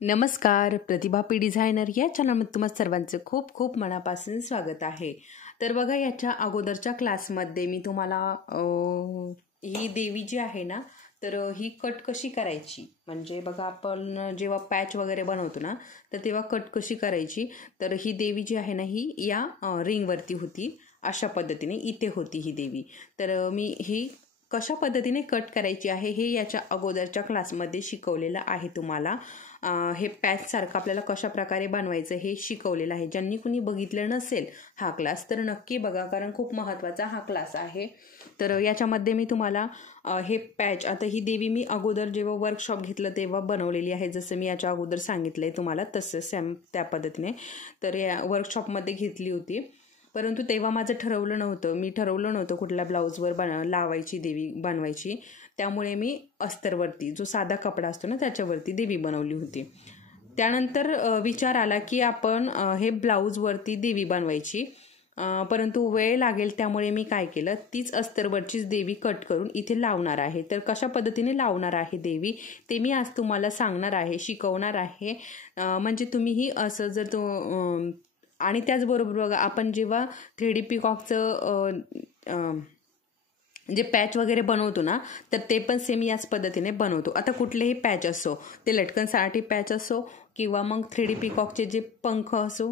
नमस्कार, प्रतिभा P designer या चॅनलमध्ये तुम्हा सर्वांचं खूप खूप मनापासून स्वागत आहे. तर बघा, याच्या अगोदरच्या क्लासमध्ये मी तुम्हाला ही देवी जी आहे ना, तर ही कट कशी करायची, म्हणजे बघा आपण जेव्हा पॅच वगैरे बनवतो ना, तर तेव्हा कट कशी करायची. तर ही देवी जी आहे ना, ही या रिंगवरती होती. अशा पद्धतीने इथे होती ही देवी. तर मी ही कशा पद्धतीने कट करायची आहे हे याच्या अगोदरच्या क्लासमध्ये शिकवलेलं आहे तुम्हाला. हे पॅचसारखं आपल्याला कशा प्रकारे बनवायचं हे शिकवलेलं आहे. ज्यांनी कुणी बघितलं नसेल हा क्लास तर नक्की बघा, कारण खूप महत्त्वाचा हा क्लास आहे. तर याच्यामध्ये मी तुम्हाला हे पॅच, आता ही देवी मी अगोदर जेव्हा वर्कशॉप घेतलं तेव्हा बनवलेली आहे, जसं मी याच्या अगोदर सांगितलं आहे तुम्हाला तसं सेम त्या पद्धतीने. तर या वर्कशॉपमध्ये घेतली होती, परंतु तेव्हा माझं मी ठरवलं नव्हतं कुठल्या ब्लाऊजवर लावायची देवी बनवायची. त्यामुळे मी अस्तरवरती जो साधा कपडा असतो ना त्याच्यावरती देवी बनवली होती. त्यानंतर विचार आला की आपण हे ब्लाऊजवरती देवी बनवायची, परंतु वेळ लागेल. त्यामुळे मी काय केलं, तीच अस्तरवरचीच देवी कट करून इथे लावणार आहे. तर कशा पद्धतीने लावणार आहे देवी ते मी आज तुम्हाला सांगणार आहे, शिकवणार आहे. म्हणजे तुम्हीही असं जर तो आणि त्याचबरोबर बघा, आपण जेव्हा 3D पिकॉकचं जे पॅच वगैरे बनवतो ना, तर ते पण सेम याच पद्धतीने बनवतो. आता कुठलेही पॅच असो, ते लटकनसाठी पॅच असो किंवा मग 3D पिकॉकचे जे पंख असो,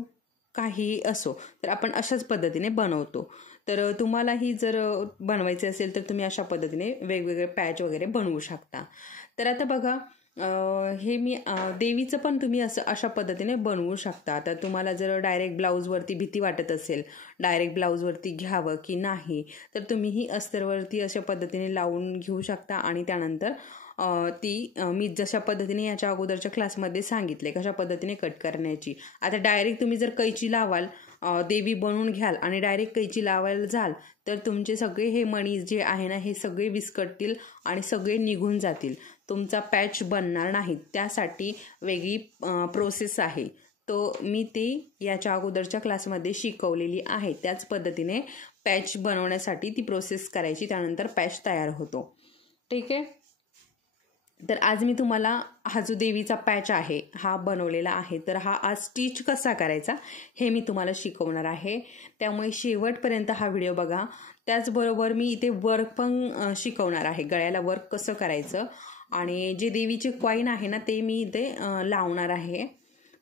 काहीही असो, तर आपण अशाच पद्धतीने बनवतो. तर तुम्हालाही जर बनवायचे असेल तर तुम्ही अशा पद्धतीने वेगवेगळे पॅच वगैरे बनवू शकता. तर आता बघा, हे मी देवीचं पण तुम्ही अशा पद्धतीने बनवू शकता. आता तुम्हाला जर डायरेक्ट ब्लाऊजवरती भीती वाटत असेल, डायरेक्ट ब्लाऊजवरती घ्यावं की नाही, तर तुम्हीही अस्तरवरती अशा पद्धतीने लावून घेऊ शकता. आणि त्यानंतर मी जशा पद्धतीने याच्या अगोदरच्या क्लासमध्ये सांगितले कशा पद्धतीने कट करण्याची. आता डायरेक्ट तुम्ही जर कैची लावाल, देवी बनवून घ्याल आणि डायरेक्ट कैची लावायला जाल, तर तुमचे सगळे हे मणी जे आहे ना, हे सगळे विस्कटतील आणि सगळे निघून जातील. तुमचा पॅच बनणार नाही. त्यासाठी वेगळी प्रोसेस आहे, तो मी ते याच्या अगोदरच्या क्लासमध्ये शिकवलेली आहे. त्याच पद्धतीने पॅच बनवण्यासाठी ती प्रोसेस करायची, त्यानंतर पॅच तयार होतो. ठीक आहे. तर आज मी तुम्हाला हा जो देवीचा पॅच आहे हा बनवलेला आहे, तर हा आज स्टिच कसा करायचा हे मी तुम्हाला शिकवणार आहे. त्यामुळे शेवटपर्यंत हा व्हिडिओ बघा. त्याचबरोबर मी इथे वर्क पण शिकवणार आहे, गळ्याला वर्क कसं करायचं. आणि जे देवीचे कॉईन आहे ना ते मी इथे लावणार आहे,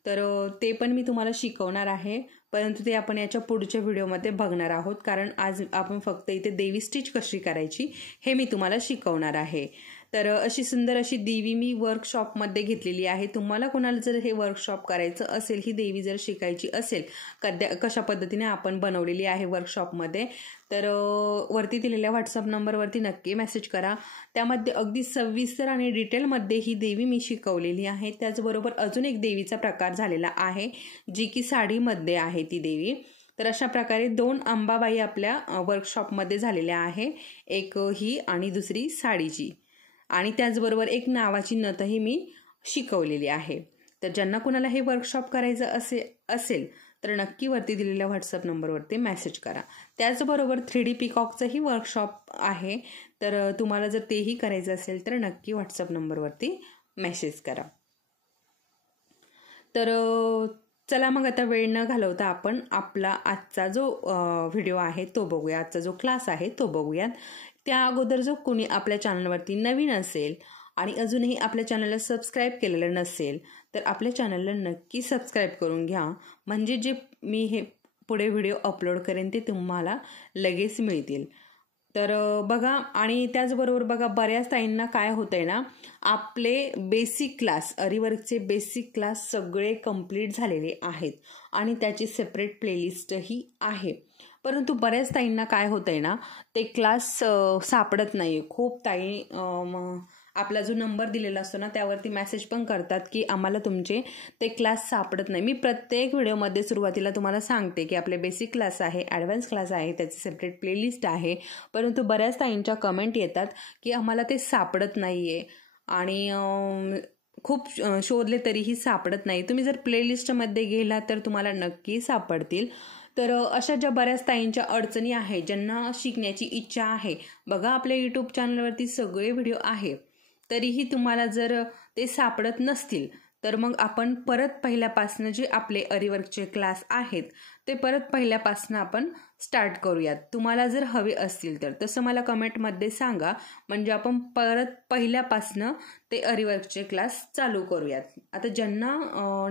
तर ते पण मी तुम्हाला शिकवणार आहे. परंतु ते आपण याच्या पुढच्या व्हिडिओमध्ये बघणार आहोत, कारण आज आपण फक्त इथे देवी स्टिच कशी करायची हे मी तुम्हाला शिकवणार आहे. तर अशी सुंदर अशी देवी मी वर्कशॉपमध्ये घेतलेली आहे. तुम्हाला कोणाला जर हे वर्कशॉप करायचं असेल, ही देवी जर शिकायची असेल कशा पद्धतीने आपण बनवलेली आहे वर्कशॉपमध्ये, तर वरती दिलेल्या व्हॉट्सअप नंबरवरती नक्की मेसेज करा. त्यामध्ये अगदी सविस्तर आणि डिटेलमध्ये ही देवी मी शिकवलेली आहे. त्याचबरोबर अजून एक देवीचा प्रकार झालेला आहे, जी की साडीमध्ये आहे ती देवी. तर अशा प्रकारे 2 अंबाबाई आपल्या वर्कशॉपमध्ये झालेल्या आहे, एक ही आणि दुसरी साडीची. आणि त्याचबरोबर एक नावाची नथही मी शिकवलेली आहे. तर ज्यांना कुणाला हे वर्कशॉप करायचं असेल तर नक्की वरती दिलेल्या व्हॉट्सअप नंबरवरती मेसेज करा. त्याचबरोबर 3D पिकॉकचंही वर्कशॉप आहे, तर तुम्हाला जर तेही करायचं असेल तर नक्की व्हॉट्सअप नंबरवरती मेसेज करा. तर चला मग, आता वेळ न घालवता आपण आपला आजचा जो व्हिडिओ आहे तो बघूया, आजचा जो क्लास आहे तो बघूयात. त्या अगोदर जो कोणी आपल्या चॅनलवरती नवीन असेल आणि अजूनही आपल्या चॅनलला सबस्क्राईब केलेलं नसेल, तर आपल्या चॅनलला नक्की सबस्क्राईब करून घ्या, म्हणजे जे मी हे पुढे व्हिडिओ अपलोड करेन ते तुम्हाला लगेच मिळतील. तर बघा, आणि त्याचबरोबर बघा, बऱ्याच ताईंना काय होतंय ना, आपले बेसिक क्लास, अरीवर्कचे बेसिक क्लास सगळे कंप्लीट झालेले आहेत आणि त्याची सेपरेट प्लेलिस्टही आहे. परंतु बऱ्याच ताईंना काय होतंय ना, ते क्लास सापडत नाही. खूप ताई आपला जो नंबर दिलेला असतो ना त्यावरती मेसेज पण करतात की आम्हाला तुमचे ते क्लास सापडत नाही. मी प्रत्येक व्हिडिओमध्ये सुरुवातीला तुम्हाला सांगते की आपले बेसिक क्लास आहे, ॲडव्हान्स क्लास आहे, त्याची सेपरेट प्लेलिस्ट आहे. परंतु बऱ्याच ताईंच्या कमेंट येतात की आम्हाला ते सापडत नाही आहे आणि खूप शोधले तरीही सापडत नाही. तुम्ही जर प्लेलिस्टमध्ये गेला तर तुम्हाला नक्की सापडतील. तर अशा ज्या बऱ्याच ताईंच्या अडचणी आहेत, ज्यांना शिकण्याची इच्छा आहे, बघा आपल्या यूट्यूब चॅनलवरती सगळे व्हिडिओ आहे, तरीही तुम्हाला जर ते सापडत नसतील तर मग आपण परत पहिल्यापासनं जे आपले आरीवर्कचे क्लास आहेत ते परत पहिल्यापासनं आपण स्टार्ट करूयात. तुम्हाला जर हवे असतील तर तसं मला कमेंटमध्ये सांगा, म्हणजे आपण परत पहिल्यापासनं ते आरीवर्कचे क्लास चालू करूयात. आता ज्यांना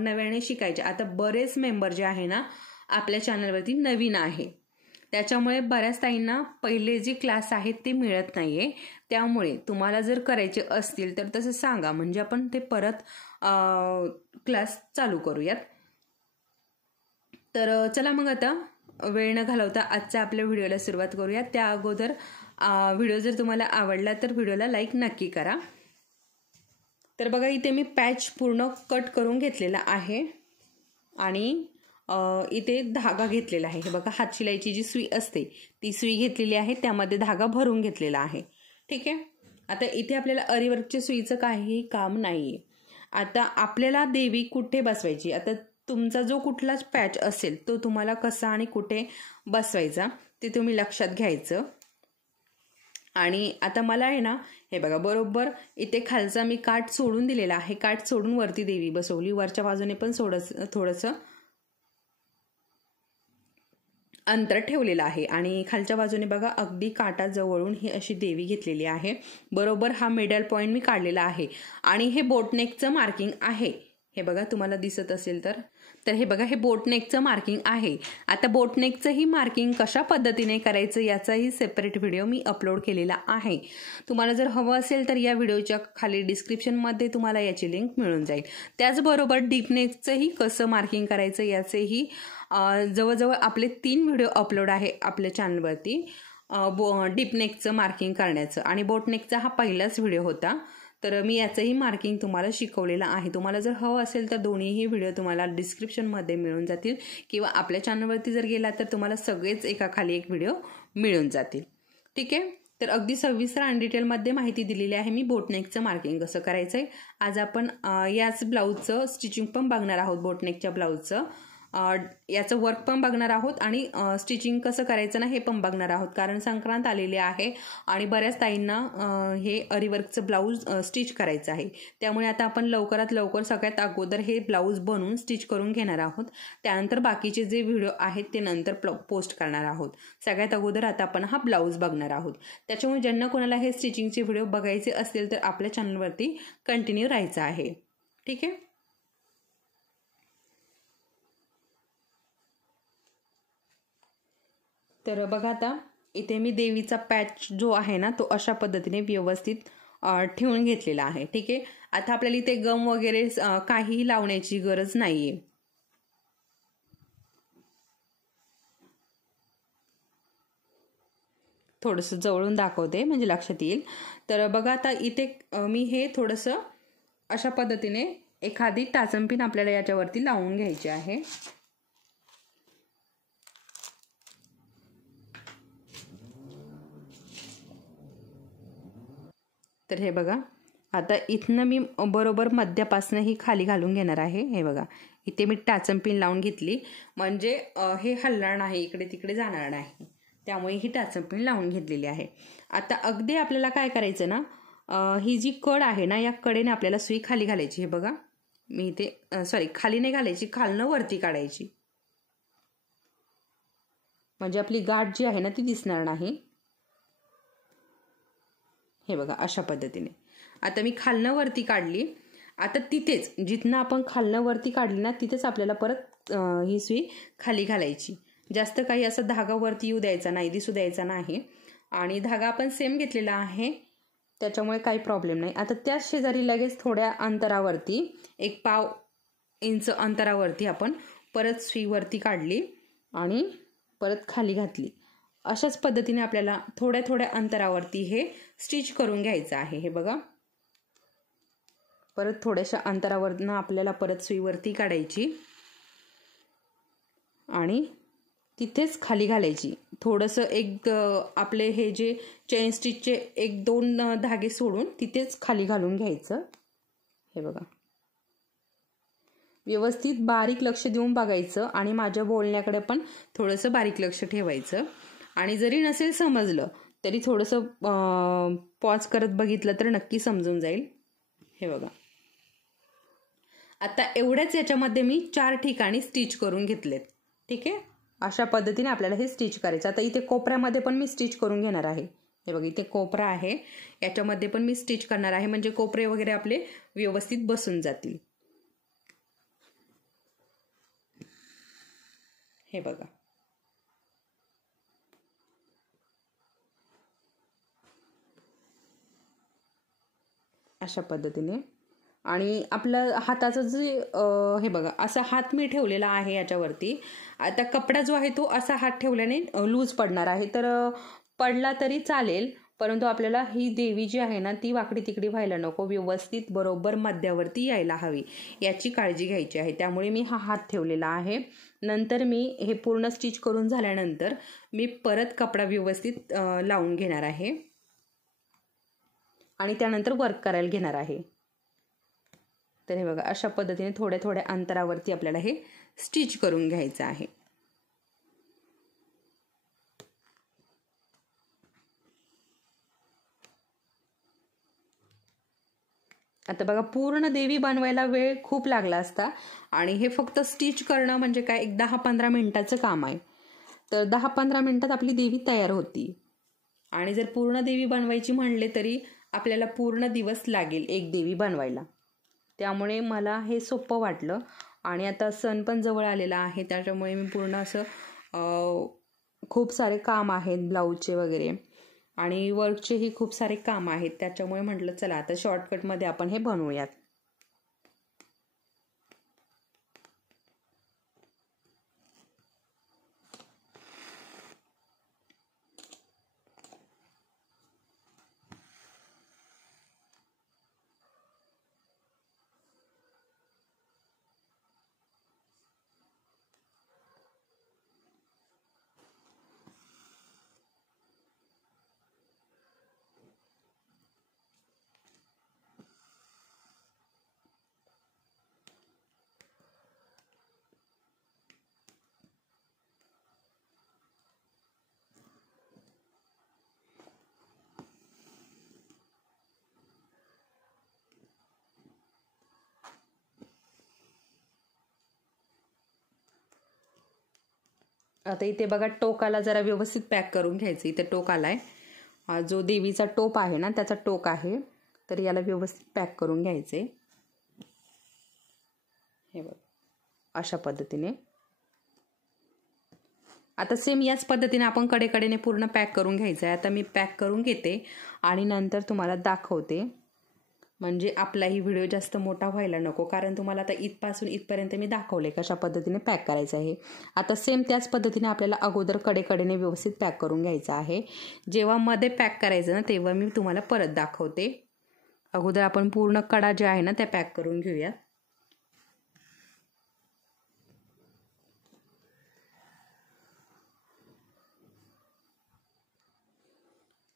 नव्याने शिकायचे, आता बरेच मेंबर जे आहे ना आपल्या चॅनलवरती नवीन आहे, त्याच्यामुळे बऱ्याच ताईंना पहिले जे क्लास आहेत ते मिळत नाहीये. त्यामुळे तुम्हाला जर करायचे असतील तर तसं सांगा, म्हणजे आपण ते परत क्लास चालू करूयात. तर चला मग आता वेळ न घालवता आजच्या आपल्या व्हिडिओला सुरुवात करूया. त्या अगोदर व्हिडिओ जर तुम्हाला आवडला तर व्हिडिओला लाईक नक्की करा. तर बघा इथे मी पॅच पूर्ण कट करून घेतलेला आहे आणि इथे धागा घेतलेला आहे. हे बघा हात शिलाईची जी सुई असते ती सुई घेतलेली आहे, त्यामध्ये धागा भरून घेतलेला आहे. ठीक आहे. आता इथे आपल्याला आरीवर्कच्या सुईचं काही काम नाहीये. आता आपल्याला देवी कुठे बसवायची, आता तुमचा जो कुठलाच पॅच असेल तो तुम्हाला कसा आणि कुठे बसवायचा ते तुम्ही लक्षात घ्यायचं. आणि आता मला आहे ना, हे बघा बरोबर इथे खालचा मी काठ सोडून दिलेला आहे. काठ सोडून वरती देवी बसवली, वरच्या बाजूने पण थोडंसं अंतर ठेवलेलं आहे आणि खालच्या बाजूने बघा अगदी काटाजवळून ही अशी देवी घेतलेली आहे. बरोबर हा मिडल पॉइंट मी काढलेला आहे आणि हे बोटनेकचं मार्किंग आहे. हे बघा तुम्हाला दिसत असेल तर हे बघा हे बोटनेकचं मार्किंग आहे. आता बोटनेकचं ही मार्किंग कशा पद्धतीने करायचं याचाही सेपरेट व्हिडिओ मी अपलोड केलेला आहे. तुम्हाला जर हवं असेल तर या व्हिडिओच्या खाली डिस्क्रिप्शनमध्ये तुम्हाला याची लिंक मिळून जाईल. त्याचबरोबर डीपनेकचंही कसं मार्किंग करायचं याचेही जवळजवळ आपले 3 व्हिडिओ अपलोड आहे आपल्या चॅनलवरती डीपनेकचं मार्किंग करण्याचं, आणि बोटनेकचा हा पहिलाच व्हिडिओ होता. तर मी याचंही मार्किंग तुम्हाला शिकवलेलं आहे. तुम्हाला जर हवं असेल तर दोन्हीही व्हिडिओ तुम्हाला डिस्क्रिप्शनमध्ये मिळून जातील किंवा आपल्या चॅनलवरती जर गेला तर तुम्हाला सगळेच एका खाली एक व्हिडिओ मिळून जातील. ठीक आहे. तर अगदी सविस्तर आणि डिटेलमध्ये माहिती दिलेली आहे मी बोटनेकचं मार्किंग कसं करायचं आहे. आज आपण याच ब्लाऊजचं स्टिचिंग पण बघणार आहोत. बोटनेकच्या ब्लाऊजचं याचं वर्क पण बघणार आहोत आणि स्टिचिंग कसं करायचं ना हे पण बघणार आहोत. कारण संक्रांत आलेली आहे आणि बऱ्याच ताईंना हे आरीवर्कचं ब्लाऊज स्टिच करायचं आहे. त्यामुळे आता आपण लवकरात लवकर सगळ्यात अगोदर हे ब्लाऊज बनवून स्टिच करून घेणार आहोत. त्यानंतर बाकीचे जे व्हिडिओ आहेत ते नंतर पोस्ट करणार आहोत. सगळ्यात अगोदर आता आपण हा ब्लाऊज बघणार आहोत. त्याच्यामुळे ज्यांना कोणाला हे स्टिचिंगचे व्हिडिओ बघायचे असतील तर आपल्या चॅनलवरती कंटिन्यू राहायचं आहे. ठीक आहे. तर बघा आता इथे मी देवीचा पॅच जो आहे ना तो अशा पद्धतीने व्यवस्थित ठेवून घेतलेला आहे. ठीक आहे. आता आपल्याला इथे गम वगैरे काही लावण्याची गरज नाहीये. थोडंसं जवळून दाखवते म्हणजे लक्षात येईल. तर बघा आता इथे मी हे थोडंसं अशा पद्धतीने एखादी टाचंपिन आपल्याला याच्यावरती लावून घ्यायची आहे. तर हे बघा आता इथनं मी बरोबर मध्यापासनं ही खाली घालून घेणार आहे. हे बघा इथे मी टाचंपिन लावून घेतली, म्हणजे हे हलणार नाही, इकडे तिकडे जाणार नाही, त्यामुळे ही टाचंपिन लावून घेतलेली आहे. आता अगदी आपल्याला काय करायचं ना, ही जी कड आहे ना या कडेने आपल्याला सुई खाली घालायची. हे बघा मी इथे खाली नाही घालायची, खालनं वरती काढायची, म्हणजे आपली गाठ जी आहे ना ती दिसणार नाही. हे बघा अशा पद्धतीने आता मी खालनं वरती काढली. आता तिथेच जिथनं आपण खालनं वरती काढली ना तिथेच आपल्याला परत ही सुई खाली घालायची. जास्त काही असं धागा वरती येऊ द्यायचा नाही, दिसू द्यायचा नाही. आणि धागा आपण सेम घेतलेला आहे त्याच्यामुळे काही प्रॉब्लेम नाही. आता त्याच शेजारी लगेच थोड्या अंतरावरती 1.5 इंच अंतरावरती आपण परत सुई वरती काढली आणि परत खाली घातली. अशाच पद्धतीने आपल्याला थोड्या थोड्या अंतरावरती हे स्टिच करून घ्यायचं आहे. हे बघा परत थोड्याशा अंतरावरनं आपल्याला परत सुईवरती काढायची आणि तिथेच खाली घालायची. थोडंसं आपले हे जे चेन स्टिचचे 1-2 धागे सोडून तिथेच खाली घालून घ्यायचं. हे बघा व्यवस्थित बारीक लक्ष देऊन बघायचं आणि माझ्या बोलण्याकडे पण थोडंसं बारीक लक्ष ठेवायचं. आणि जरी नसेल समजलं तरी थोडंसं पॉज करत बघितलं तर नक्की समजून जाईल. हे बघा आता एवढ्याच याच्यामध्ये मी 4 ठिकाणी स्टिच करून घेतलेत. ठीक आहे, अशा पद्धतीने आपल्याला हे स्टिच करायचं. आता इथे कोपऱ्यामध्ये पण मी स्टिच करून घेणार आहे. हे बघा इथे कोपरा आहे, याच्यामध्ये पण मी स्टिच करणार आहे, म्हणजे कोपरे वगैरे आपले व्यवस्थित बसून जातील. हे बघा अशा पद्धतीने. आणि आपलं हाताचं जे हे बघा असा हात मी ठेवलेला आहे याच्यावरती. आता कपडा जो आहे तो असा हात ठेवल्याने लूज पडणार आहे, तर पडला तरी चालेल, परंतु आपल्याला ही देवी जी आहे ना ती वाकडी तिकडी व्हायला नको, व्यवस्थित बरोबर मध्यावरती यायला हवी, याची काळजी घ्यायची आहे. त्यामुळे मी हा हात ठेवलेला आहे. नंतर मी हे पूर्ण स्टिच करून झाल्यानंतर मी परत कपडा व्यवस्थित लावून घेणार आहे आणि त्यानंतर वर्क करायला घेणार आहे. तर हे बघा अशा पद्धतीने थोड्या थोड्या अंतरावरती आपल्याला हे स्टिच करून घ्यायचं आहे. आता बघा पूर्ण देवी बनवायला वेळ खूप लागला असता आणि हे फक्त स्टिच करणं म्हणजे काय एक 10-15 मिनिटाचं काम आहे. तर 10-15 मिनिटात आपली देवी तयार होती. आणि जर पूर्ण देवी बनवायची म्हणले तरी आपल्याला पूर्ण दिवस लागेल एक देवी बनवायला. त्यामुळे मला हे सोपं वाटलं. आणि आता सण पण जवळ आलेला आहे, त्याच्यामुळे मी पूर्ण असं खूप सारे काम आहेत ब्लाऊजचे वगैरे आणि वर्कचेही खूप सारे काम आहेत, त्याच्यामुळे म्हटलं चला आता शॉर्टकटमध्ये आपण हे बनवूयात. आता इथे बघा टोकाला जरा व्यवस्थित पॅक करून घ्यायचं. इथे टोक आलाय, जो देवीचा टोप आहे ना त्याचा टोक आहे, तर याला व्यवस्थित पॅक करून घ्यायचे. हे बघ अशा पद्धतीने. आता सेम याच पद्धतीने आपण कडेकडेने पूर्ण पॅक करून घ्यायचं आहे. आता मी पॅक करून घेते आणि नंतर तुम्हाला दाखवते, म्हणजे आपलाही व्हिडिओ जास्त मोठा व्हायला नको, कारण तुम्हाला आता इथपासून इथपर्यंत मी दाखवले कशा पद्धतीने पॅक करायचं आहे. आता सेम त्याच पद्धतीने आपल्याला अगोदर कडेकडेने व्यवस्थित पॅक करून घ्यायचं आहे. जेव्हा मध्ये पॅक करायचं ना तेव्हा मी तुम्हाला परत दाखवते. अगोदर आपण पूर्ण कडा ज्या आहे ना त्या पॅक करून घेऊया.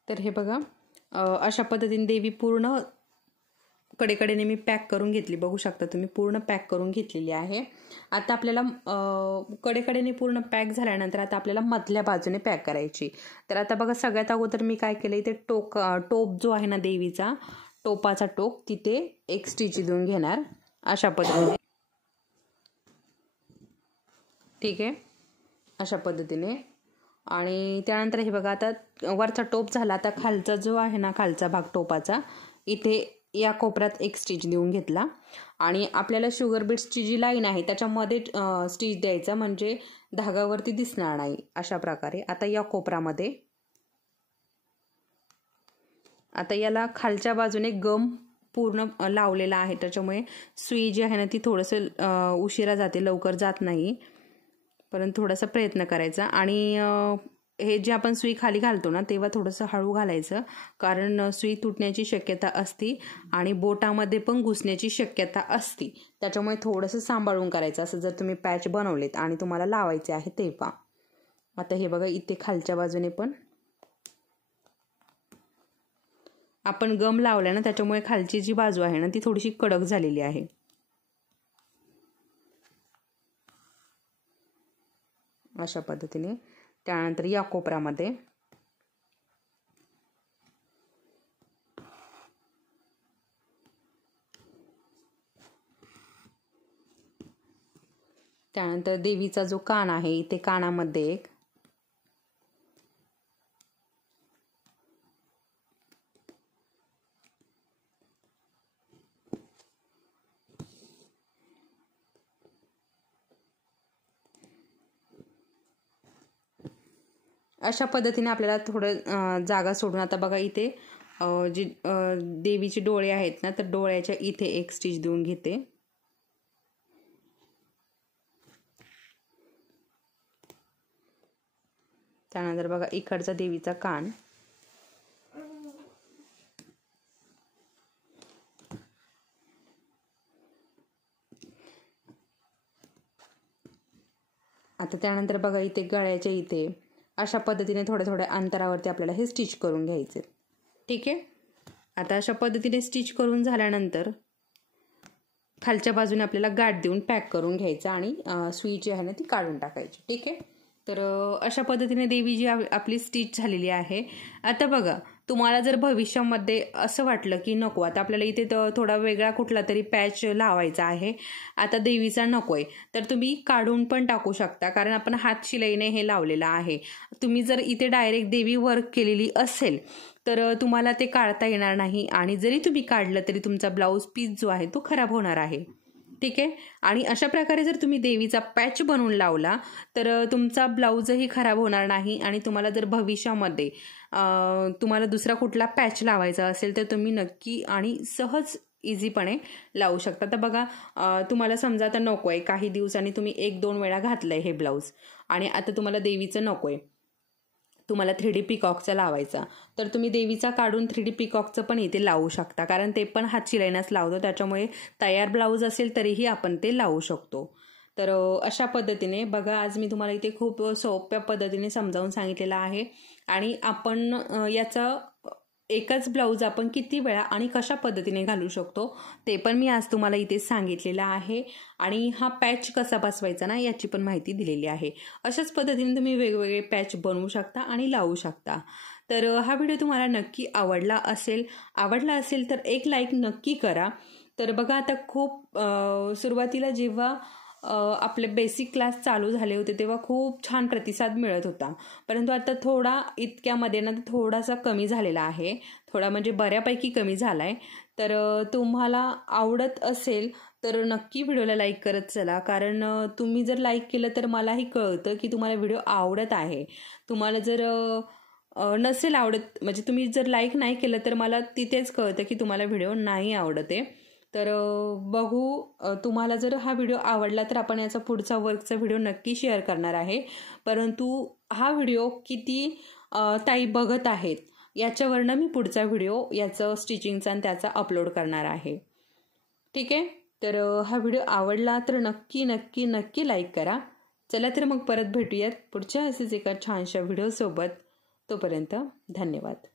तर हे बघा अशा पद्धतीने देवी पूर्ण कडेकडेने मी पॅक करून घेतली, बघू शकता तुम्ही पूर्ण पॅक करून घेतलेली आहे. आता आपल्याला कडेकडेने पूर्ण पॅक झाल्यानंतर आता आपल्याला मधल्या बाजूने पॅक करायची. तर आता बघा सगळ्यात अगोदर मी काय केलं, इथे टोप जो आहे ना देवीचा टोपाचा टोक तिथे एक स्टिच देऊन घेणार अशा पद्धतीने. ठीक आहे, अशा पद्धतीने. आणि त्यानंतर हे बघा आता वरचा टोप झाला, आता खालचा जो आहे ना खालचा भाग टोपाचा इथे या कोपऱ्यात एक स्टिच देऊन घेतला. आणि आपल्याला शुगर बीट्सची जी लाईन आहे त्याच्यामध्ये स्टिच द्यायचा, म्हणजे धागावरती दिसणार नाही अशा प्रकारे. आता या कोपऱ्यामध्ये आता याला खालच्या बाजूने गम पूर्ण लावलेला आहे, त्याच्यामुळे सुई जी आहे ना ती थोडंसं उशिरा जाते, लवकर जात नाही, परंतु थोडासा प्रयत्न करायचा. आणि हे जे आपण सुई खाली घालतो ना तेव्हा थोडंसं हळू घालायचं, कारण सुई तुटण्याची शक्यता असती आणि बोटामध्ये पण घुसण्याची शक्यता असती, त्याच्यामुळे थोडंसं सांभाळून करायचं असं जर तुम्ही पॅच बनवलेत आणि तुम्हाला लावायचे आहे तेव्हा. आता हे बघा इथे खालच्या बाजूने पण आपण गम लावला ना त्याच्यामुळे खालची जी बाजू आहे ना ती थोडीशी कडक झालेली आहे. अशा पद्धतीने. त्यानंतर या कोपऱ्यामध्ये त्यानंतर देवीचा जो कान आहे ते कानामध्ये एक, अशा पद्धतीने आपल्याला थोडं जागा सोडून, आता बघा इथे जी देवीचे डोळे आहेत ना, तर डोळ्याच्या इथे एक स्टिच देऊन घेते. त्यानंतर बघा इकडचा देवीचा कान, आता त्यानंतर बघा इथे गळ्याच्या इथे अशा पद्धतीने थोड्या थोड्या अंतरावरती आपल्याला हे स्टिच करून घ्यायचे. ठीक आहे. आता अशा पद्धतीने स्टिच करून झाल्यानंतर खालच्या बाजूने आपल्याला गाठ देऊन पॅक करून घ्यायचं आणि सुई जी आहे ना ती काढून टाकायची. ठीक आहे. तर अशा पद्धतीने देवी जी आपली स्टिच झालेली आहे. आता बघा तुम्हाला जर भविष्यामध्ये असं वाटलं की नको आता आपल्याला इथे थोडा वेगळा कुठला तरी पॅच लावायचा आहे, आता देवीचा नकोय, तर तुम्ही काढून पण टाकू शकता, कारण आपण हात शिलाईने हे लावलेलं आहे. तुम्ही जर इथे डायरेक्ट देवी वर्क केलेली असेल तर तुम्हाला ते काढता येणार नाही आणि जरी तुम्ही काढलं तरी तुमचा ब्लाऊज पीस जो आहे तो खराब होणार आहे. ठीक आहे. आणि अशा प्रकारे जर तुम्ही देवीचा पॅच बनवून लावला तर तुमचा ब्लाऊजही खराब होणार नाही आणि तुम्हाला जर भविष्यामध्ये तुम्हाला दुसरा कुठला पॅच लावायचा असेल तर तुम्ही नक्की आणि सहज इझीपणे लावू शकता. तर बघा तुम्हाला समजा आता नको आहे, काही दिवसांनी तुम्ही 1-2 वेळा घातलंय हे ब्लाऊज आणि आता तुम्हाला देवीचं नको आहे, तुम्हाला 3D पिकॉकचा लावायचा, तर तुम्ही देवीचा काढून 3D पिकॉकचं पण इथे लावू शकता, कारण ते पण हात शिलाईनच लावतो, त्याच्यामुळे तयार ब्लाऊज असेल तरीही आपण ते लावू शकतो. तर अशा पद्धतीने बघा आज मी तुम्हाला इथे खूप सोप्या पद्धतीने समजावून सांगितलेलं आहे आणि आपण याचा एकच ब्लाऊज आपण किती वेळा आणि कशा पद्धतीने घालू शकतो ते पण मी आज तुम्हाला इथे सांगितलेलं आहे आणि हा पॅच कसा बसवायचा ना याची पण माहिती दिलेली आहे. अशाच पद्धतीने तुम्ही वेगवेगळे पॅच बनवू शकता आणि लावू शकता. तर हा व्हिडिओ तुम्हाला नक्की आवडला असेल तर एक लाईक नक्की करा. तर बघा आता खूप सुरुवातीला जेव्हा आपले बेसिक क्लास चालू झाले होते तेव्हा खूप छान प्रतिसाद मिळत होता, परंतु आता थोडा इतक्यामध्ये ना थोडासा कमी झालेला आहे, थोडा म्हणजे बऱ्यापैकी कमी झाला आहे. तर तुम्हाला आवडत असेल तर नक्की व्हिडिओला लाईक करत चला, कारण तुम्ही जर लाईक केलं तर मलाही कळतं की तुम्हाला व्हिडिओ आवडत आहे. तुम्हाला जर नसेल आवडत म्हणजे तुम्ही जर लाईक नाही केलं तर मला तिथेच कळतं की तुम्हाला व्हिडिओ नाही आवडत आहे. तर बघू तुम्हाला जर हा व्हिडिओ आवडला तर आपण याचा पुढचा वर्कचा व्हिडिओ नक्की शेअर करणार आहे, परंतु हा व्हिडिओ किती ताई बघत आहेत याच्यावरनं मी पुढचा व्हिडिओ याचं स्टिचिंगचा आणि त्याचा अपलोड करणार आहे. ठीक आहे. तर हा व्हिडिओ आवडला तर नक्की नक्की नक्की लाईक करा. चला तर मग परत भेटूयात पुढच्या असेच एका छानशा व्हिडिओसोबत. तोपर्यंत धन्यवाद.